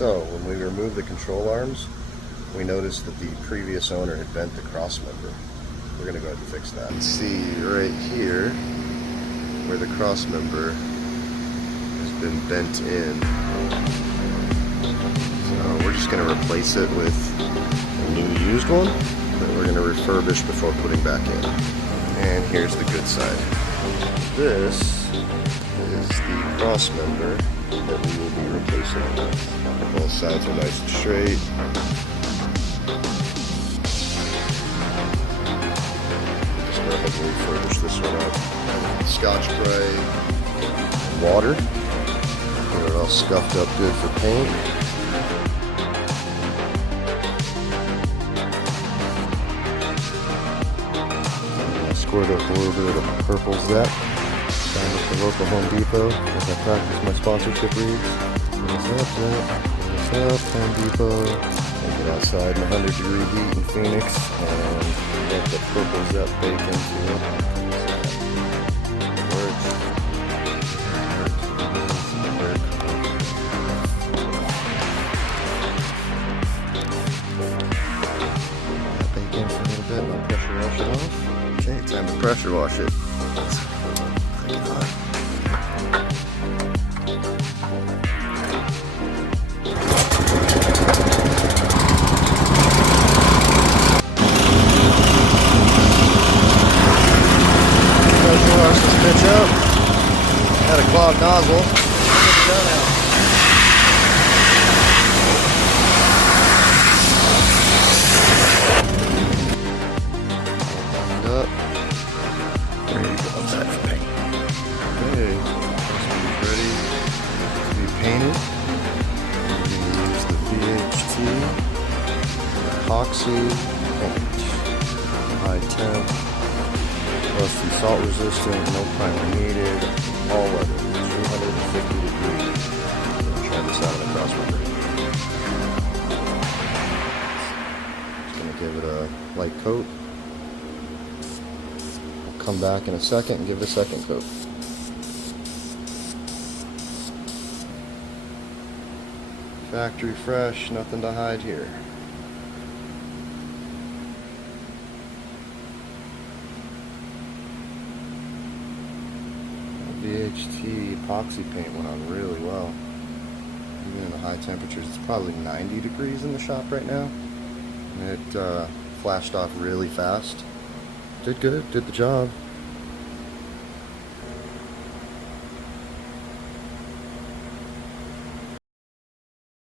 So when we removed the control arms, we noticed that the previous owner had bent the cross member. We're going to go ahead and fix that. You can see right here where the cross member has been bent in. So we're just going to replace it with a new used one that we're going to refurbish before putting back in. And here's the good side. This is the cross member that we will be replacing it with. Both sides are nice and straight. Just go ahead and refurbish this one up. Scotch-Brite, water. Get it all scuffed up good for paint. Squirt up a little bit of purple Zep. Found at the local Home Depot as I practice my sponsorship reads. What's up, Home Depot? I get outside in 100-degree heat in Phoenix and let the purple Zep bake into it. Works. Bake in for a little bit, let pressure wash it off. Okay, time to pressure wash it. Bitch up. Had a clogged nozzle. Get the gun out. Lined up. Ready to go outside for paint. Okay, this one's ready to be painted. We're going to use the VHT epoxy paint. High temp. Rusty, salt resistant, no primer needed, all weather, 250 degrees. We'll try this out on the cross member. Just gonna give it a light coat. I'll come back in a second and give it a second coat. Factory fresh, nothing to hide here. VHT epoxy paint went on really well. Even in the high temperatures, it's probably 90 degrees in the shop right now. And it flashed off really fast. Did good, did the job.